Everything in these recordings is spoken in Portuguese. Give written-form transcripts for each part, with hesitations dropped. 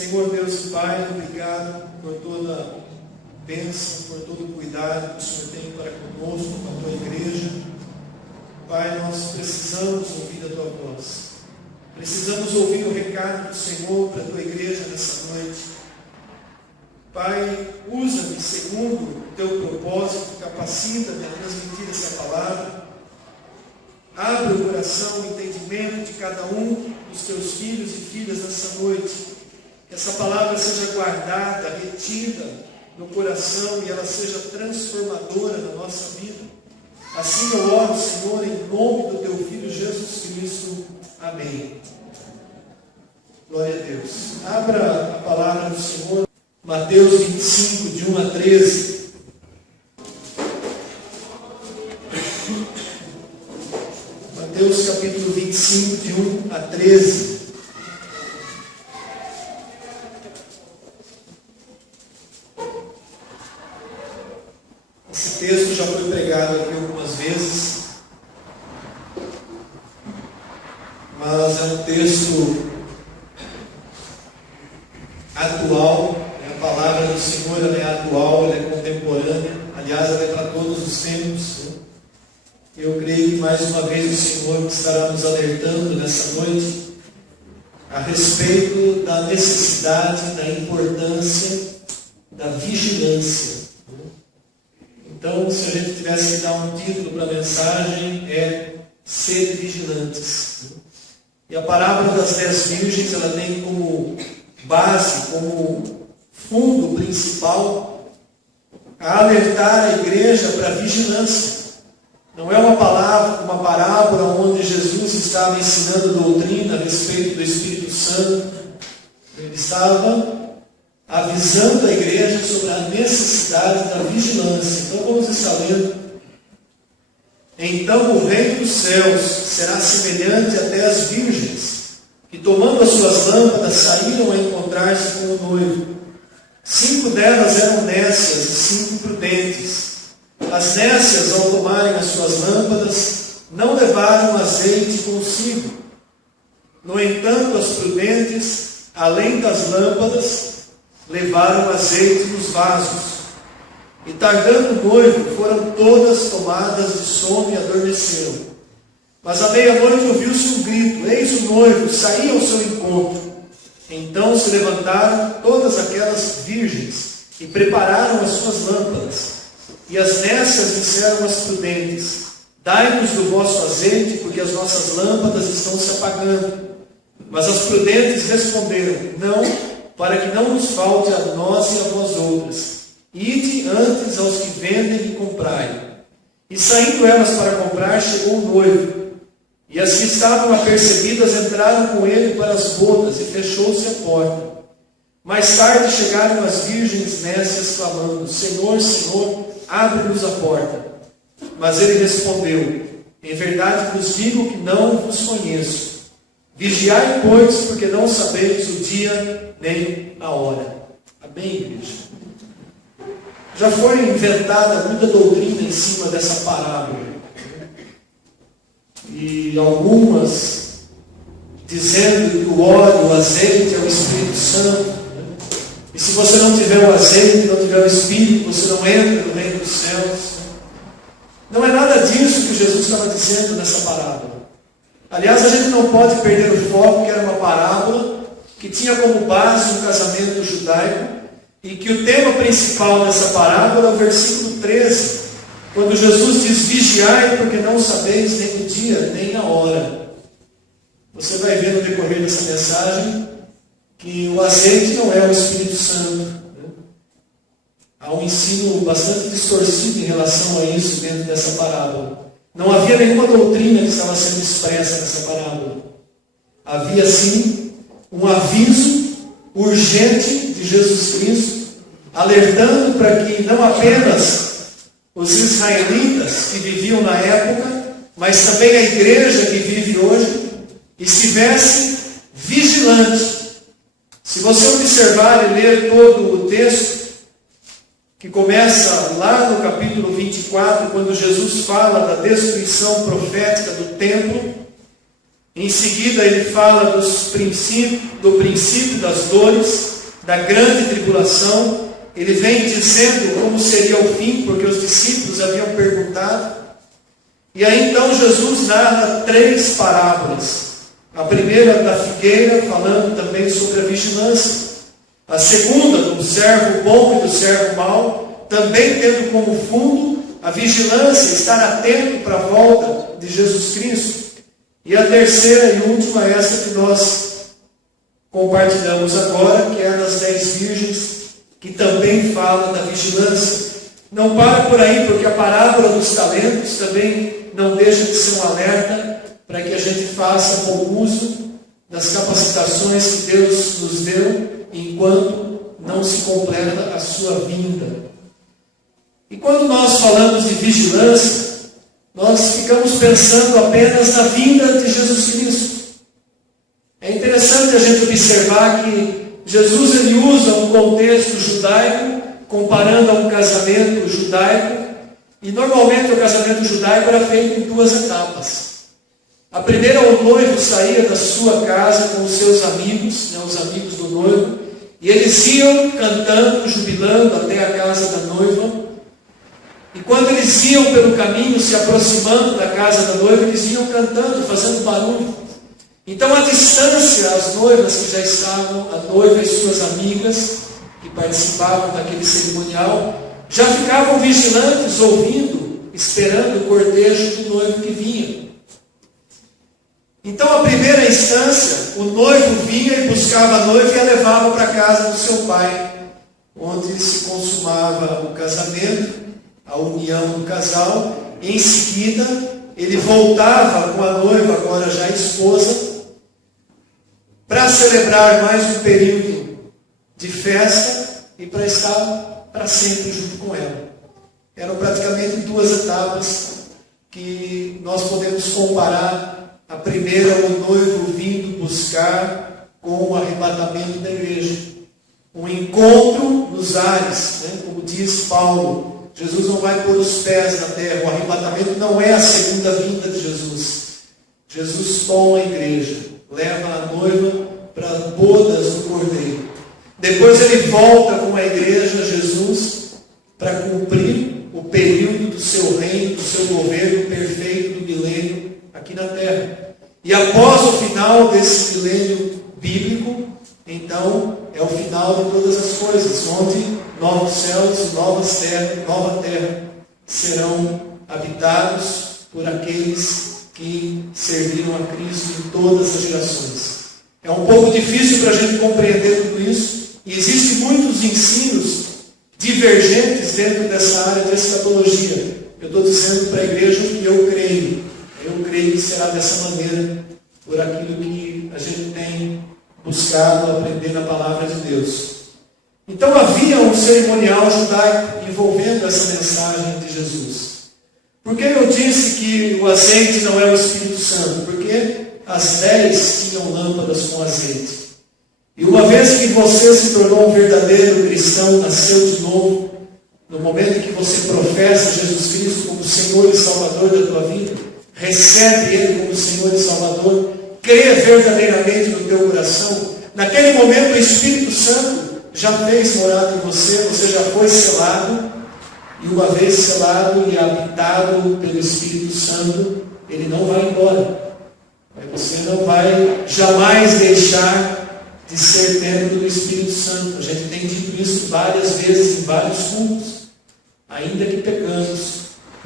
Senhor Deus e Pai, obrigado por toda a bênção, por todo o cuidado que o Senhor tem para conosco, com a Tua igreja. Pai, nós precisamos ouvir a Tua voz. Precisamos ouvir o recado do Senhor para a Tua igreja nessa noite. Pai, usa-me segundo o Teu propósito, capacita-me a transmitir essa palavra. Abre o coração, o entendimento de cada um dos Teus filhos e filhas nessa noite. Que essa palavra seja guardada, retida no coração e ela seja transformadora na nossa vida. Assim eu oro, Senhor, em nome do Teu Filho Jesus Cristo. Amém. Glória a Deus. Abra a palavra do Senhor, Mateus 25, de 1 a 13. Mateus capítulo 25, de 1 a 13. Esse texto já foi pregado aqui algumas vezes, mas é um texto atual. A palavra do Senhor ela é atual, ela é contemporânea, aliás, ela é para todos os tempos. Eu creio que mais uma vez o Senhor estará nos alertando nessa noite a respeito da necessidade, da importância da vigilância. Então, se a gente tivesse que dar um título para a mensagem, é Sede Vigilantes. E a parábola das 10 virgens, ela tem como base, como fundo principal, a alertar a igreja para a vigilância. Não é uma parábola onde Jesus estava ensinando doutrina a respeito do Espírito Santo. Ele estava avisando a igreja sobre a necessidade da vigilância. Então vamos estar lendo. Então o reino dos céus será semelhante a 10 virgens, que tomando as suas lâmpadas saíram a encontrar-se com o noivo. 5 delas eram nécias e 5 prudentes. As nécias, ao tomarem as suas lâmpadas, não levaram azeite consigo. No entanto, as prudentes, além das lâmpadas, levaram azeite nos vasos. E tardando o noivo, foram todas tomadas de sono e adormeceram. Mas à meia-noite ouviu-se um grito: eis o noivo, saí ao seu encontro. Então se levantaram todas aquelas virgens e prepararam as suas lâmpadas. E as nécias disseram às prudentes: dai-nos do vosso azeite, porque as nossas lâmpadas estão se apagando. Mas as prudentes responderam: não, para que não nos falte a nós e a vós outras. Ide antes aos que vendem e comprai. E saindo elas para comprar, chegou o noivo. E as que estavam apercebidas entraram com ele para as bodas, e fechou-se a porta. Mais tarde chegaram as virgens nécias, clamando: Senhor, Senhor, abre-nos a porta. Mas ele respondeu: em verdade vos digo que não vos conheço. Vigiai, pois, porque não sabeis o dia nem a hora. Amém, igreja? Já foi inventada muita doutrina em cima dessa parábola. E algumas dizendo que o óleo, o azeite é o Espírito Santo. E se você não tiver o azeite, não tiver o Espírito, você não entra no reino dos céus. Não é nada disso que Jesus estava dizendo nessa parábola. Aliás, a gente não pode perder o foco, que era uma parábola que tinha como base um casamento judaico, e que o tema principal dessa parábola é o versículo 13, quando Jesus diz: vigiai, porque não sabeis nem o dia, nem a hora. Você vai ver no decorrer dessa mensagem que o azeite não é o Espírito Santo. Há um ensino bastante distorcido em relação a isso dentro dessa parábola. Não havia nenhuma doutrina que estava sendo expressa nessa parábola. Havia sim um aviso urgente de Jesus Cristo, alertando para que não apenas os israelitas que viviam na época, mas também a igreja que vive hoje, estivesse vigilante. Se você observar e ler todo o texto, que começa lá no capítulo 24, quando Jesus fala da destruição profética do templo, Em seguida, ele fala do princípio das dores, da grande tribulação. Ele vem dizendo como seria o fim, porque os discípulos haviam perguntado. E aí então Jesus narra 3 parábolas. A primeira da figueira, falando também sobre a vigilância. A segunda, do servo bom e do servo mau, também tendo como fundo a vigilância, estar atento para a volta de Jesus Cristo. E a terceira e última, essa que nós compartilhamos agora, que é a das 10 virgens, que também fala da vigilância. Não para por aí, porque a parábola dos talentos também não deixa de ser um alerta para que a gente faça bom uso das capacitações que Deus nos deu, enquanto não se completa a sua vinda. E quando nós falamos de vigilância, nós ficamos pensando apenas na vinda de Jesus Cristo. É interessante a gente observar que Jesus ele usa um contexto judaico, comparando a um casamento judaico, e normalmente o casamento judaico era feito em 2 etapas. A primeira, o noivo saía da sua casa com os seus amigos, os amigos do noivo, e eles iam cantando, jubilando até a casa da noiva. E quando eles iam pelo caminho, se aproximando da casa da noiva, eles iam cantando, fazendo barulho. Então, à distância, as noivas que já estavam, a noiva e suas amigas, que participavam daquele cerimonial, já ficavam vigilantes, ouvindo, esperando o cortejo do noivo que vinha. Então, à primeira instância, o noivo vinha e buscava a noiva e a levava para a casa do seu pai, onde se consumava o casamento, a união do casal. Em seguida, ele voltava com a noiva, agora já esposa, para celebrar mais um período de festa e para estar para sempre junto com ela. Eram praticamente 2 etapas que nós podemos comparar. A primeira, o noivo vindo buscar com o arrebatamento da igreja. Um encontro nos ares, como diz Paulo. Jesus não vai pôr os pés na terra. O arrebatamento não é a segunda vinda de Jesus. Jesus toma a igreja, leva a noiva para as bodas do Cordeiro. Depois ele volta com a igreja, Jesus, para cumprir o período do seu reino, do seu governo perfeito do milênio aqui na terra. E após o final desse milênio bíblico, então é o final de todas as coisas, onde novos céus, nova terra serão habitados por aqueles que serviram a Cristo em todas as gerações. É um pouco difícil para a gente compreender tudo isso, e existem muitos ensinos divergentes dentro dessa área de escatologia. Eu estou dizendo para a igreja o que eu creio. Eu creio que será dessa maneira, por aquilo que a gente tem buscado aprender na palavra de Deus. Então havia um cerimonial judaico envolvendo essa mensagem de Jesus. Por que eu disse que o azeite não é o Espírito Santo? Porque as 10 tinham lâmpadas com azeite. E uma vez que você se tornou um verdadeiro cristão, nasceu de novo, no momento em que você professa Jesus Cristo como Senhor e Salvador da tua vida, recebe Ele como Senhor e Salvador, crê verdadeiramente no teu coração, naquele momento o Espírito Santo já fez morada em você, você já foi selado, e uma vez selado e habitado pelo Espírito Santo, Ele não vai embora. Você não vai jamais deixar de ser templo do Espírito Santo. A gente tem dito isso várias vezes em vários cultos. Ainda que pecamos,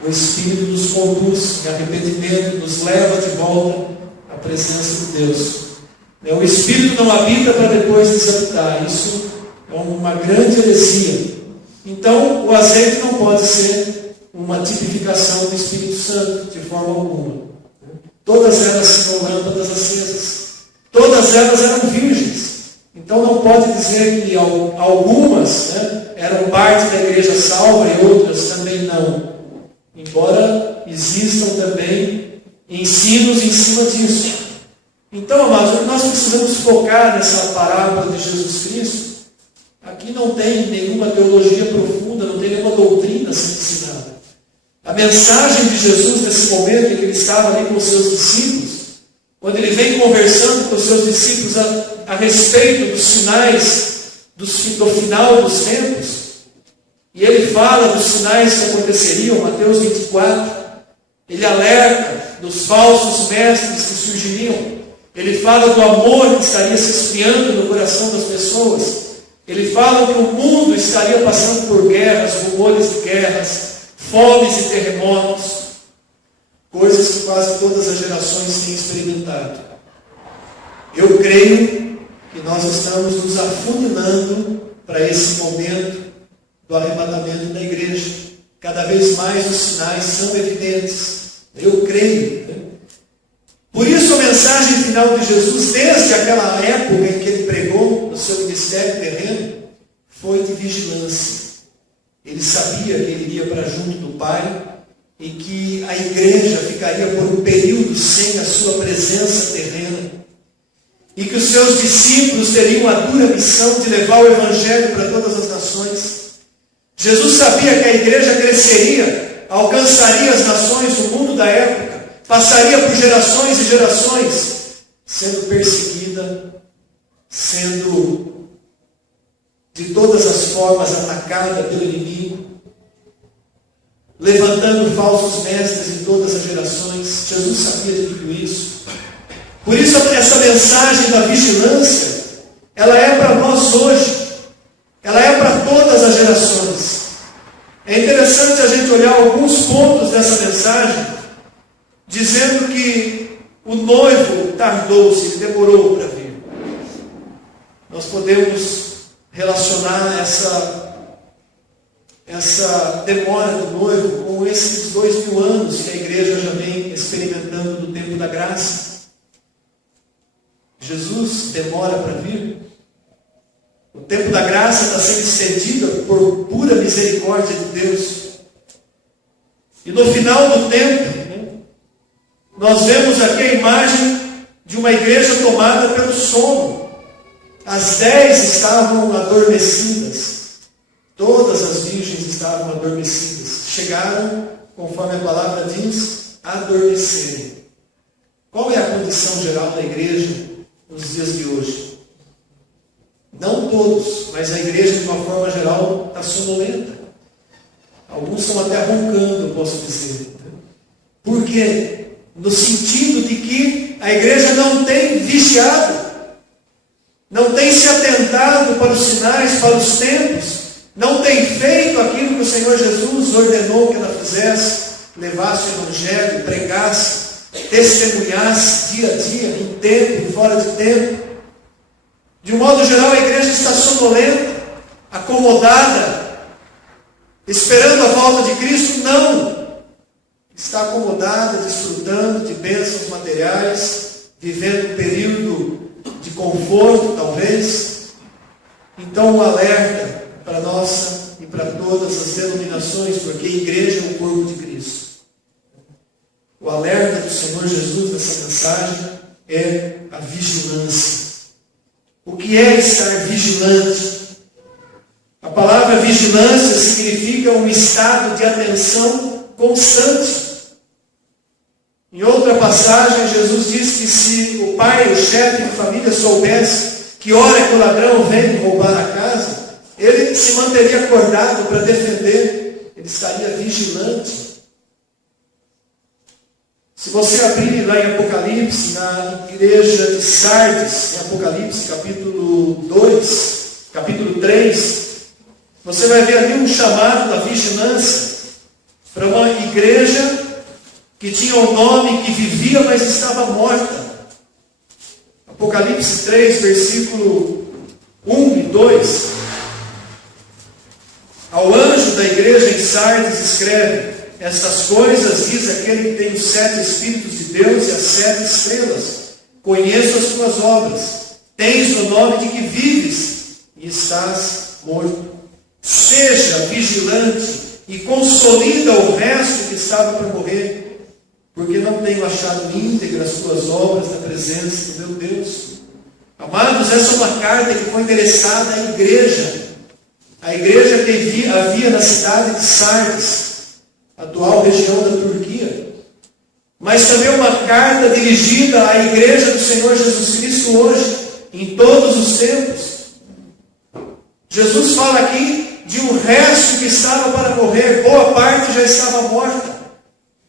o Espírito nos conduz em arrependimento, nos leva de volta à presença de Deus. O Espírito não habita para depois desabitar. Isso é uma grande heresia. Então, o azeite não pode ser uma tipificação do Espírito Santo, de forma alguma. Todas elas são lâmpadas acesas. Todas elas eram virgens. Então, não pode dizer que algumas eram parte da igreja salva e outras também não. Embora existam também ensinos em cima disso. Então, amados, nós precisamos focar nessa parábola de Jesus Cristo. Aqui não tem nenhuma teologia profunda, não tem nenhuma doutrina sendo ensinada. A mensagem de Jesus nesse momento em que ele estava ali com os seus discípulos, quando ele vem conversando com os seus discípulos a respeito dos sinais do final dos tempos, e ele fala dos sinais que aconteceriam, Mateus 24, ele alerta dos falsos mestres que surgiriam, ele fala do amor que estaria se esfriando no coração das pessoas, ele fala que o mundo estaria passando por guerras, rumores de guerras, fomes e terremotos, coisas que quase todas as gerações têm experimentado. Eu creio que nós estamos nos afunilando para esse momento do arrebatamento da igreja. Cada vez mais os sinais são evidentes. Eu creio. Por isso a mensagem final de Jesus, desde aquela época em que ele pregou no seu ministério terreno, foi de vigilância. Ele sabia que ele iria para junto do Pai e que a igreja ficaria por um período sem a sua presença terrena e que os seus discípulos teriam a dura missão de levar o Evangelho para todas as nações. Jesus sabia que a igreja cresceria, alcançaria as nações do mundo da época, passaria por gerações e gerações, sendo perseguida, sendo de todas as formas atacada pelo inimigo, levantando falsos mestres em todas as gerações. Jesus sabia de tudo isso. Por isso essa mensagem da vigilância, ela é para nós hoje, ela é para todas as gerações. É interessante a gente olhar alguns pontos dessa mensagem, dizendo que o noivo tardou-se, ele demorou para vir. Nós podemos relacionar essa demora do noivo com esses 2000 anos que a igreja já vem experimentando do tempo da graça. Jesus demora para vir. O tempo da graça está sendo estendido por pura misericórdia de Deus. E no final do tempo, nós vemos aqui a imagem de uma igreja tomada pelo sono. As 10 estavam adormecidas. Todas as virgens estavam adormecidas. Chegaram, conforme a palavra diz, a adormecerem. Qual é a condição geral da igreja nos dias de hoje? Não todos, mas a igreja de uma forma geral está sonolenta. Alguns estão até roncando, eu posso dizer. Por quê? No sentido de que a igreja não tem vigiado, não tem se atentado para os sinais, para os tempos, não tem feito aquilo que o Senhor Jesus ordenou que ela fizesse, levasse o Evangelho, pregasse, testemunhasse dia a dia, em tempo e fora de tempo. De um modo geral, a igreja está sonolenta, acomodada, esperando a volta de Cristo. Não! Está acomodada, desfrutando de bênçãos materiais, vivendo um período de conforto, talvez. Então, um alerta para nossa e para todas as denominações, porque a igreja é o corpo de Cristo. O alerta do Senhor Jesus nessa mensagem é a vigilância. O que é estar vigilante? A palavra vigilância significa um estado de atenção constante. Em outra passagem, Jesus diz que se o pai, o chefe de família, soubesse que hora que o ladrão vem roubar a casa, ele se manteria acordado para defender, ele estaria vigilante. Se você abrir lá em Apocalipse, na igreja de Sardes, em Apocalipse, capítulo 2, capítulo 3, você vai ver ali um chamado à vigilância para uma igreja que tinha um nome, que vivia, mas estava morta. Apocalipse 3, versículo 1 e 2. Ao anjo da igreja em Sardes escreve: estas coisas diz aquele que tem os 7 Espíritos de Deus e as 7 estrelas. Conheço as tuas obras. Tens o nome de que vives e estás morto. Seja vigilante e consolida o resto que estava para morrer, porque não tenho achado íntegras as tuas obras na presença do meu Deus. Amados, essa é uma carta que foi endereçada à igreja. A igreja que havia na cidade de Sardes, atual região da Turquia. mas também uma carta dirigida à igreja do Senhor Jesus Cristo hoje, em todos os tempos. Jesus fala aqui de um resto que estava para morrer, boa parte já estava morta,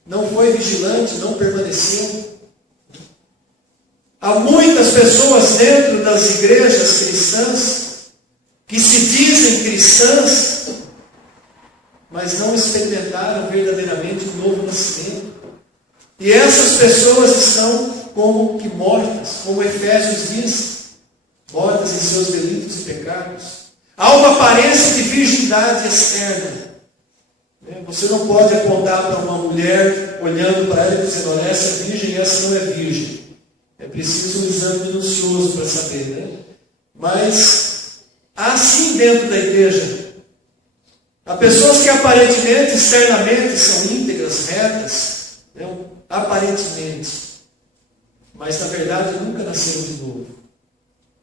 não foi vigilante, não permaneceu. Há muitas pessoas dentro das igrejas cristãs que se dizem cristãs, mas não experimentaram verdadeiramente o novo nascimento. E essas pessoas estão como que mortas, como Efésios diz, mortas em seus delitos e pecados. Há uma aparência de virgindade externa. Você não pode apontar para uma mulher olhando para ela e dizendo, olha, essa é virgem e essa não é virgem. É preciso um exame minucioso para saber, né? Mas há sim dentro da igreja. Há pessoas que aparentemente, externamente, são íntegras, retas, aparentemente, mas na verdade nunca nasceram de novo.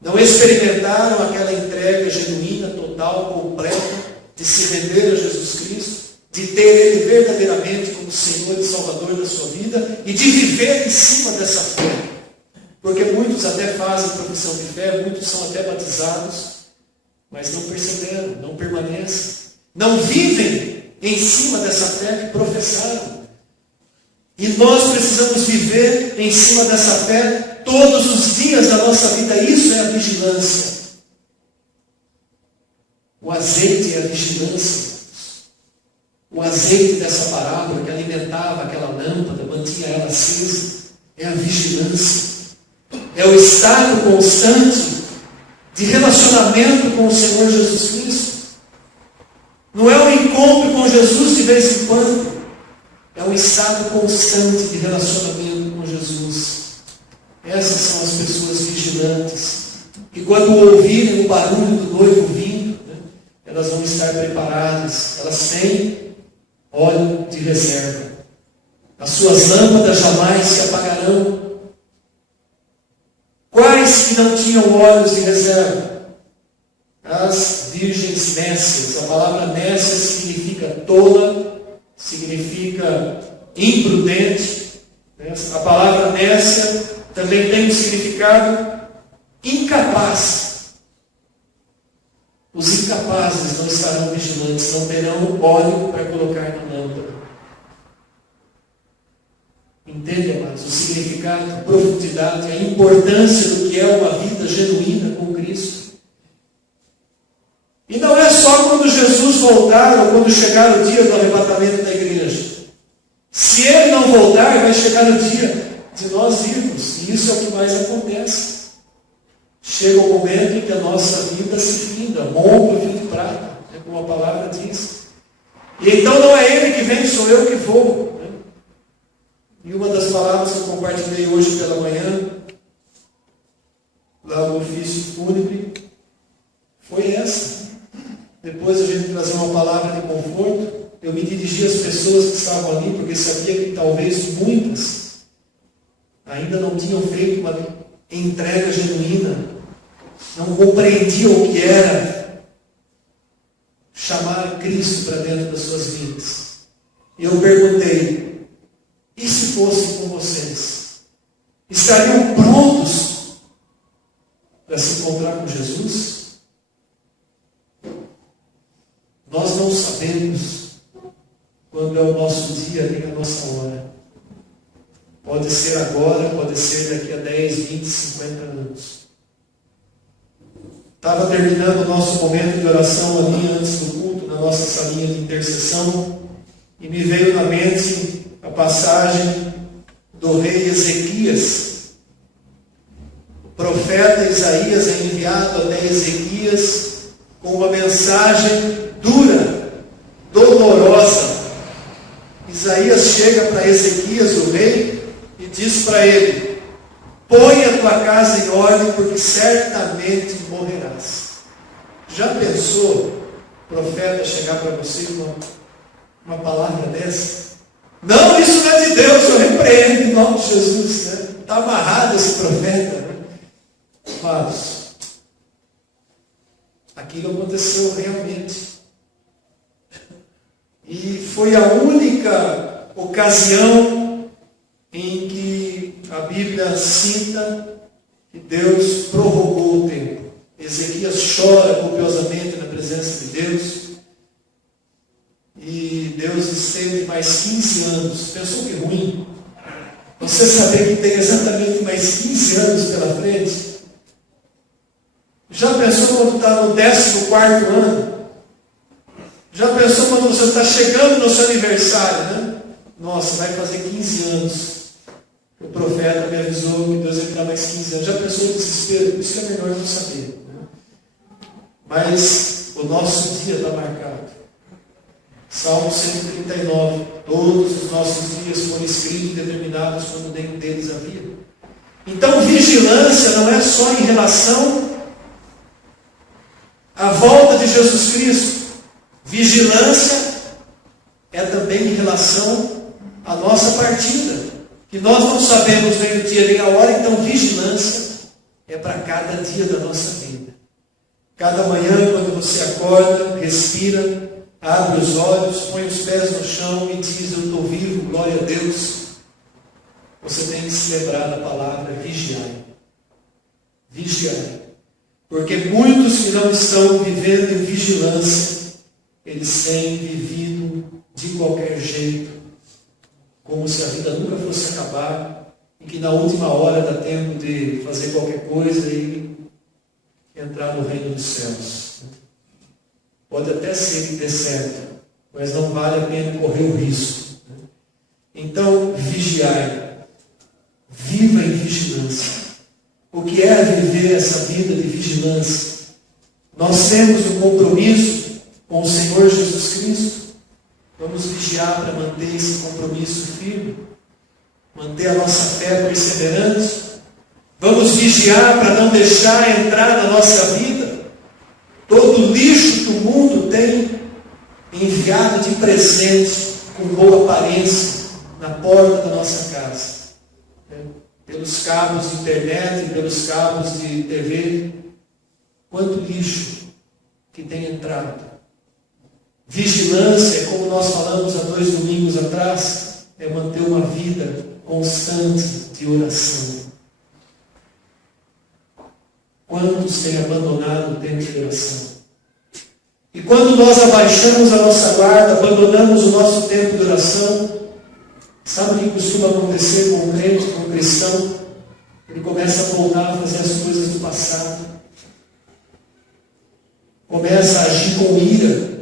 Não experimentaram aquela entrega genuína, total, completa, de se render a Jesus Cristo, de ter Ele verdadeiramente como Senhor e Salvador da sua vida e de viver em cima dessa fé. Porque muitos até fazem profissão de fé, muitos são até batizados, mas não perseveram, não permanecem, não vivem em cima dessa fé que professaram. E nós precisamos viver em cima dessa fé todos os dias da nossa vida. Isso é a vigilância. O azeite é a vigilância. O azeite dessa parábola que alimentava aquela lâmpada, mantinha ela acesa, é a vigilância. É o estado constante de relacionamento com o Senhor Jesus Cristo. Não é um encontro com Jesus de vez em quando. É um estado constante de relacionamento com Jesus. Essas são as pessoas vigilantes, que quando ouvirem o barulho do noivo vindo, elas vão estar preparadas. Elas têm óleo de reserva. As suas lâmpadas jamais se apagarão. Quais que não tinham óleos de reserva? As virgens nécias. A palavra nécia significa tola, significa imprudente. A palavra nécia também tem um significado incapaz. Os incapazes não estarão vigilantes, não terão óleo para colocar na lâmpada. Entende, amados? O significado, a profundidade, a importância do que é uma vida genuína com Cristo. E não é só quando Jesus voltar ou quando chegar o dia do arrebatamento da igreja. Se Ele não voltar, vai chegar o dia de nós irmos. E isso é o que mais acontece. Chega o momento em que a nossa vida se finda, rompe o fio de prata, como a palavra diz. E então não é Ele que vem, sou eu que vou. E uma das palavras que eu compartilhei hoje pela manhã, lá no ofício fúnebre, foi essa. Depois a gente trazer uma palavra de conforto, eu me dirigi às pessoas que estavam ali, porque sabia que talvez muitas ainda não tinham feito uma entrega genuína, não compreendiam o que era chamar Cristo para dentro das suas vidas. E eu perguntei, e se fosse com vocês? Estariam prontos para se encontrar com Jesus? Nós não sabemos quando é o nosso dia, nem a nossa hora. Pode ser agora, pode ser daqui a 10, 20, 50 anos. Estava terminando o nosso momento de oração ali antes do culto, na nossa salinha de intercessão, e me veio na mente a passagem do rei Ezequias. O profeta Isaías é enviado até Ezequias com uma mensagem dura, dolorosa. Isaías chega para Ezequias, o rei, e diz para ele: põe a tua casa em ordem, porque certamente morrerás. Já pensou o profeta chegar para você com uma palavra dessa? Não, isso não é de Deus, eu repreendo em nome de Jesus. Está amarrado esse profeta. Mas aquilo aconteceu realmente. E foi a única ocasião em Bíblia cita que Deus prorrogou o tempo. Ezequias chora copiosamente na presença de Deus. E Deus estende mais 15 anos. Pensou que ruim? Você saber que tem exatamente mais 15 anos pela frente? Já pensou quando está no 14º ano? Já pensou quando você está chegando no seu aniversário, né? Nossa, vai fazer 15 anos. O profeta me avisou que Deus ia me dar mais 15 anos. Já pensou o desespero? Isso é melhor não saber. Né? Mas o nosso dia está marcado. Salmo 139. Todos os nossos dias foram escritos e determinados quando nenhum deles havia. Então, vigilância não é só em relação à volta de Jesus Cristo. Vigilância é também em relação à nossa partida. Que nós não sabemos nem o dia nem a hora, então vigilância é para cada dia da nossa vida. Cada manhã, quando você acorda, respira, abre os olhos, põe os pés no chão e diz: eu estou vivo, glória a Deus. Você tem que se lembrar da palavra vigiai. Vigiai. Porque muitos que não estão vivendo em vigilância, eles têm vivido de qualquer jeito, como se a vida nunca fosse acabar, e que na última hora dá tempo de fazer qualquer coisa e entrar no reino dos céus. Pode até ser que dê certo, mas não vale a pena correr o risco. Então, vigiai. Viva em vigilância. O que é viver essa vida de vigilância? Nós temos um compromisso com o Senhor Jesus Cristo. Vamos vigiar para manter esse compromisso firme, manter a nossa fé perseverante. Vamos vigiar para não deixar entrar na nossa vida todo o lixo que o mundo tem enviado de presente com boa aparência na porta da nossa casa. Pelos cabos de internet, pelos cabos de TV. Quanto lixo que tem entrado. Vigilância, como nós falamos há 2 domingos atrás, é manter uma vida constante de oração. Quantos têm abandonado o tempo de oração? E quando nós abaixamos a nossa guarda, abandonamos o nosso tempo de oração, sabe o que costuma acontecer com o crente, com o cristão? Ele começa a voltar a fazer as coisas do passado. Começa a agir com ira,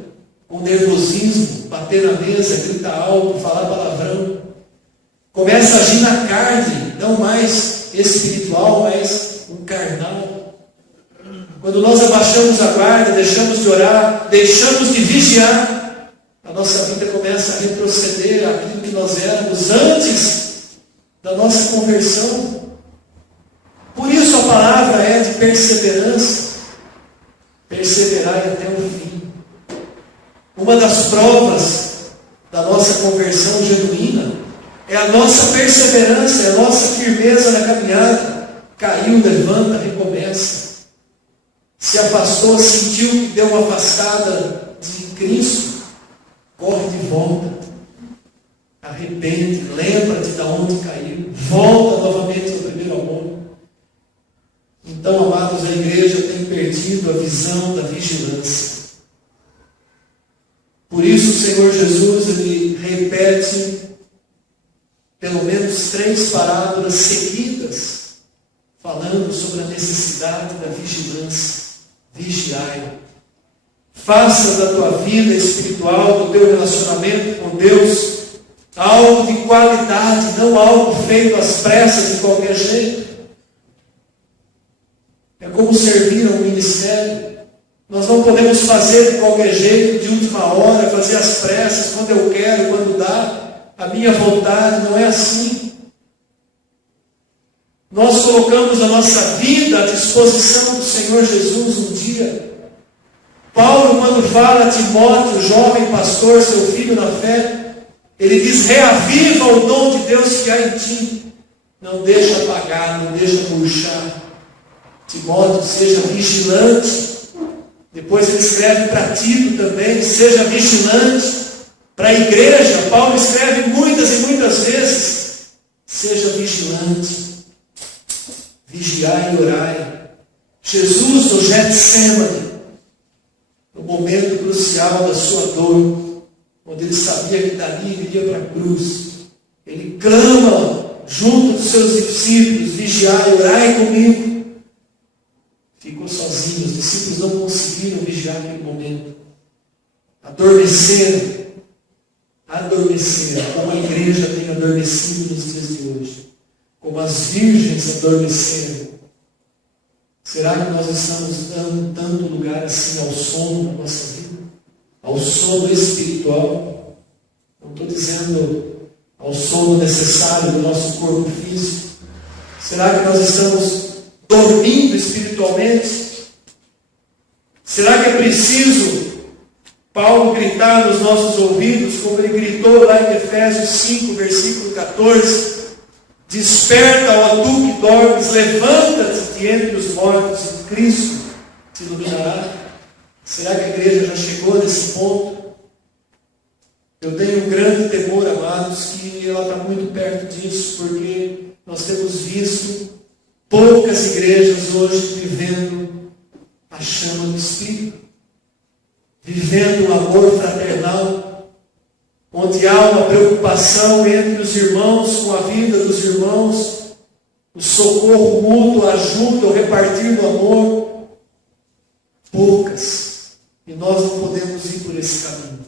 com nervosismo, bater na mesa, gritar alto, falar palavrão. Começa a agir na carne, não mais espiritual, mas um carnal. Quando nós abaixamos a guarda, deixamos de orar, deixamos de vigiar, a nossa vida começa a retroceder àquilo que nós éramos antes da nossa conversão. Por isso a palavra é de perseverança. Perseverai até o fim. Uma das provas da nossa conversão genuína é a nossa perseverança, é a nossa firmeza na caminhada. Caiu, levanta, recomeça. Se afastou, sentiu que deu uma afastada de Cristo, corre de volta. Arrepende, lembra-te de onde caiu, volta novamente ao primeiro amor. Então, amados, a igreja tem perdido a visão da vigilância. Por isso o Senhor Jesus, ele repete pelo menos 3 parábolas seguidas, falando sobre a necessidade da vigilância. Vigiai. Faça da tua vida espiritual, do teu relacionamento com Deus, algo de qualidade, não algo feito às pressas de qualquer jeito. É como servir a um ministério. Nós não podemos fazer de qualquer jeito, de última hora, fazer às pressas, quando eu quero, quando dá. A minha vontade não é assim. Nós colocamos a nossa vida à disposição do Senhor Jesus um dia. Paulo, quando fala a Timóteo, jovem pastor, seu filho na fé, ele diz: reaviva o dom de Deus que há em ti. Não deixa apagar, não deixa murchar. Timóteo, seja vigilante. Depois ele escreve para Tito também: seja vigilante. Para a igreja, Paulo escreve muitas e muitas vezes: seja vigilante. vigiai e orai. Jesus no Getsemane, no momento crucial da sua dor, onde ele sabia que dali ele iria para a cruz, ele clama junto dos seus discípulos, vigiai, orai comigo. Ficou sozinho, os discípulos não conseguiram vigiar naquele momento. Adormeceram, como a igreja tem adormecido nos dias de hoje, como as virgens adormeceram. Será que nós estamos dando tanto lugar assim ao sono na nossa vida? Ao sono espiritual? Não estou dizendo ao sono necessário do nosso corpo físico. Será que nós estamos dormindo espiritualmente? Será que é preciso Paulo gritar nos nossos ouvidos, como ele gritou lá em Efésios 5, versículo 14, desperta, ó tu que dormes, levanta-te de entre os mortos e Cristo te iluminará. Será que a igreja já chegou nesse ponto? Eu tenho um grande temor, amados, que ela está muito perto disso, porque nós temos visto poucas igrejas hoje vivendo a chama do Espírito, vivendo um amor fraternal, onde há uma preocupação entre os irmãos com a vida dos irmãos, o socorro mútuo, a ajuda, o repartir do amor. Poucas. E nós não podemos ir por esse caminho.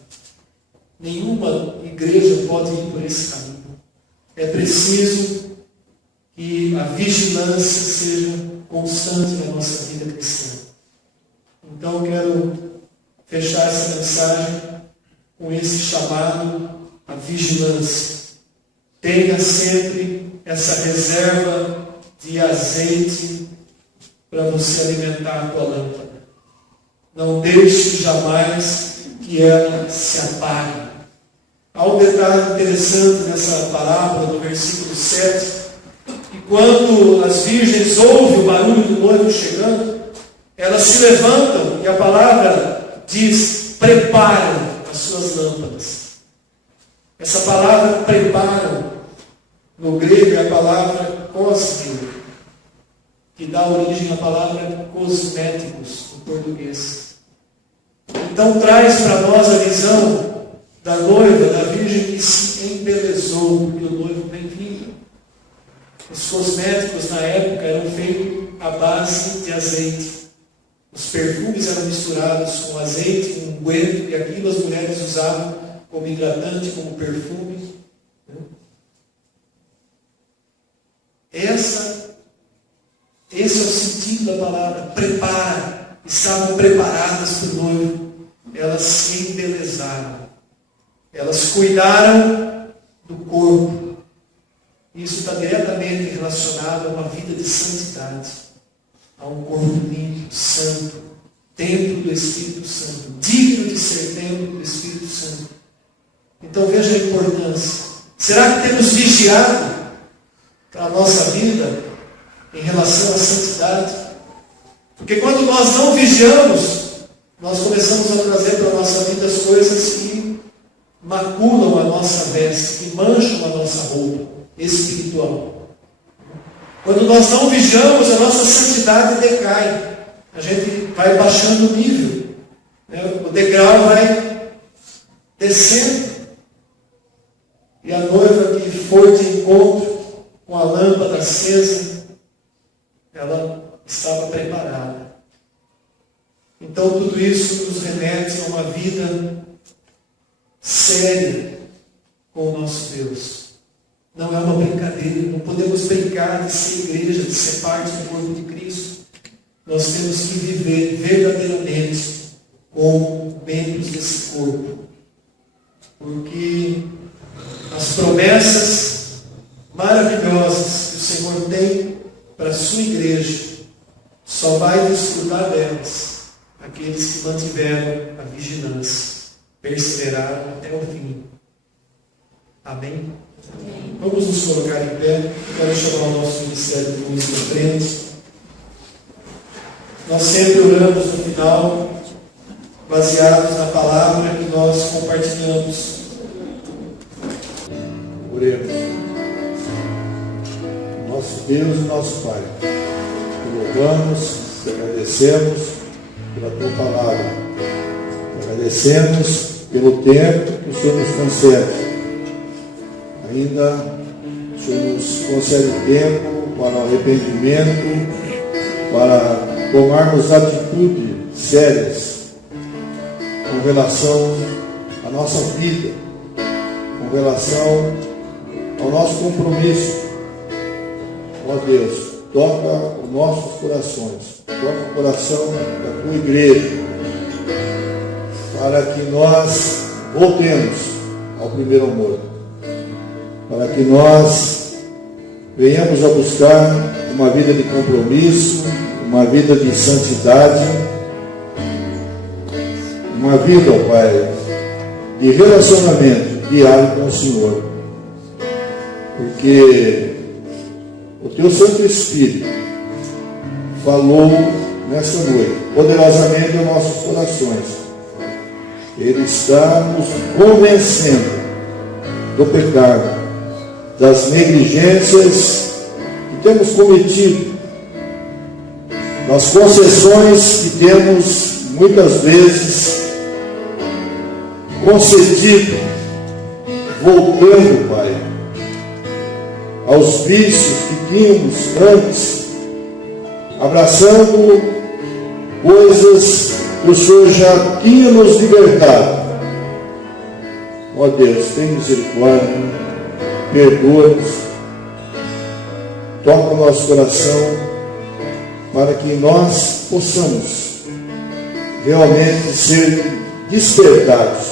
Nenhuma igreja pode ir por esse caminho. É preciso que a vigilância seja constante na nossa vida cristã. Então, quero fechar essa mensagem com esse chamado à vigilância. Tenha sempre essa reserva de azeite para você alimentar a tua lâmpada. Não deixe jamais que ela se apague. Há um detalhe interessante nessa parábola, no versículo 7, que quando as virgens ouvem o barulho do noivo chegando, elas se levantam, e a palavra diz, preparam as suas lâmpadas. Essa palavra preparam, no grego, é a palavra cosmio, que dá origem à palavra cosméticos, no português. Então traz para nós a visão da noiva, da virgem que se embelezou, porque o noivo vem vindo. Os cosméticos na época eram feitos à base de azeite. Os perfumes eram misturados com azeite, com unguento, e aquilo as mulheres usavam como hidratante, como perfume. Esse é o sentido da palavra, prepara. Estavam preparadas para o noivo. Elas se embelezaram. Elas cuidaram do corpo. Isso está diretamente relacionado a uma vida de santidade. A um corpo limpo, santo, templo do Espírito Santo, digno de ser templo do Espírito Santo. Então veja a importância. Será que temos vigiado para a nossa vida em relação à santidade? Porque quando nós não vigiamos, nós começamos a trazer para a nossa vida as coisas que maculam a nossa veste, que mancham a nossa roupa espiritual. Quando nós não vigiamos, a nossa santidade decai. A gente vai baixando o nível. O degrau vai descendo. E a noiva que foi de encontro com a lâmpada acesa, ela estava preparada. Então tudo isso nos remete a uma vida séria com o nosso Deus. Não é uma brincadeira, não podemos brincar de ser igreja, de ser parte do corpo de Cristo. Nós temos que viver verdadeiramente como membros desse corpo. Porque as promessas maravilhosas que o Senhor tem para a sua igreja, só vai desfrutar delas aqueles que mantiveram a vigilância, perseveraram até o fim. Amém? Amém. Vamos nos colocar em pé. Eu quero chamar o nosso ministério de música à frente. Nós sempre oramos no final, baseados na palavra que nós compartilhamos. Oremos. Nosso Deus e nosso Pai, louvamos, te agradecemos pela tua palavra, te agradecemos pelo tempo que o Senhor nos concede. Ainda o Senhor nos concede tempo para o arrependimento, para tomarmos atitudes sérias com relação à nossa vida, com relação ao nosso compromisso. Ó Deus, toca os nossos corações, toca o coração da tua igreja, para que nós voltemos ao primeiro amor, para que nós venhamos a buscar uma vida de compromisso, uma vida de santidade, uma vida, ó Pai, de relacionamento diário com o Senhor, porque o Teu Santo Espírito falou nesta noite poderosamente aos nossos corações. Ele está nos convencendo do pecado, das negligências que temos cometido, das concessões que temos muitas vezes concedido, voltando, Pai, aos vícios que tínhamos antes, abraçando coisas que o Senhor já tinha nos libertado. Ó Deus, tem misericórdia, perdoa-nos, toca o nosso coração, para que nós possamos realmente ser despertados,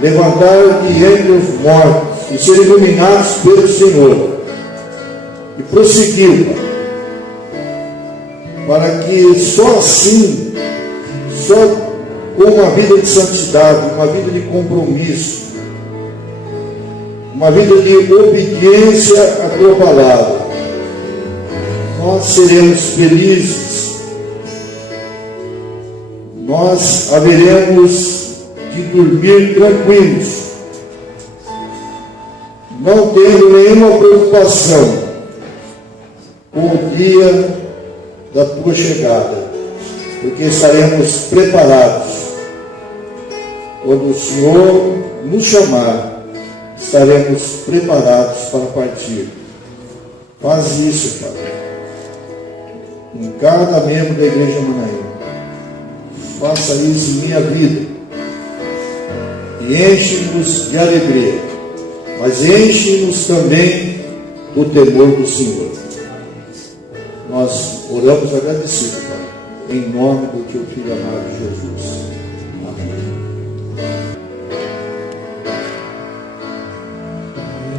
levantar de entre os mortos e ser iluminados pelo Senhor e prosseguir, para que só assim, só com uma vida de santidade, uma vida de compromisso, uma vida de obediência à tua palavra, nós seremos felizes, nós haveremos de dormir tranquilos, não tendo nenhuma preocupação com o dia da tua chegada, porque estaremos preparados. Quando o Senhor nos chamar, estaremos preparados para partir. Faz isso, Pai, em cada membro da Igreja Manaim. Faça isso em minha vida e enche-nos de alegria, mas enche-nos também do temor do Senhor. Nós oramos agradecidos, Pai, em nome do Teu Filho amado Jesus. Amém.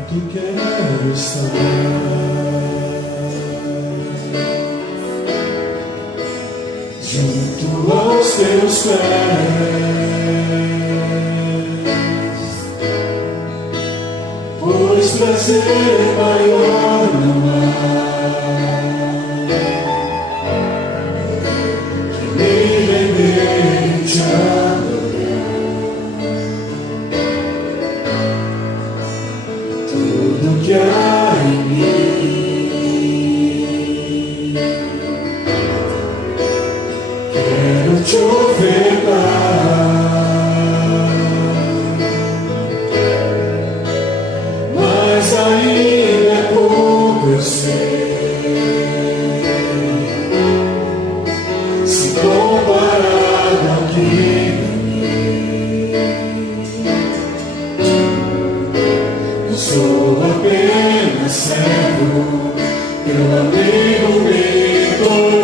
Tu quero estar junto aos Teus pés, pois prazer maior não há que me render te adorar. Tudo que há em mim quero te ofertar, mas ainda é pouco, eu sei, se comparado aqui. Eu sou apenas servo, teu amigo me tornou.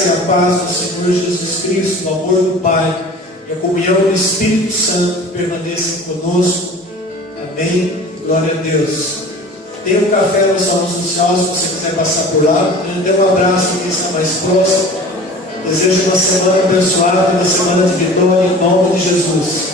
graça e a paz do Senhor Jesus Cristo, o amor do Pai e a comunhão do Espírito Santo permaneçam conosco. Amém. Glória a Deus. Tem um café no salão social, se você quiser passar por lá. Dê um abraço a quem está mais próximo. Desejo uma semana abençoada, uma semana de vitória, em nome de Jesus.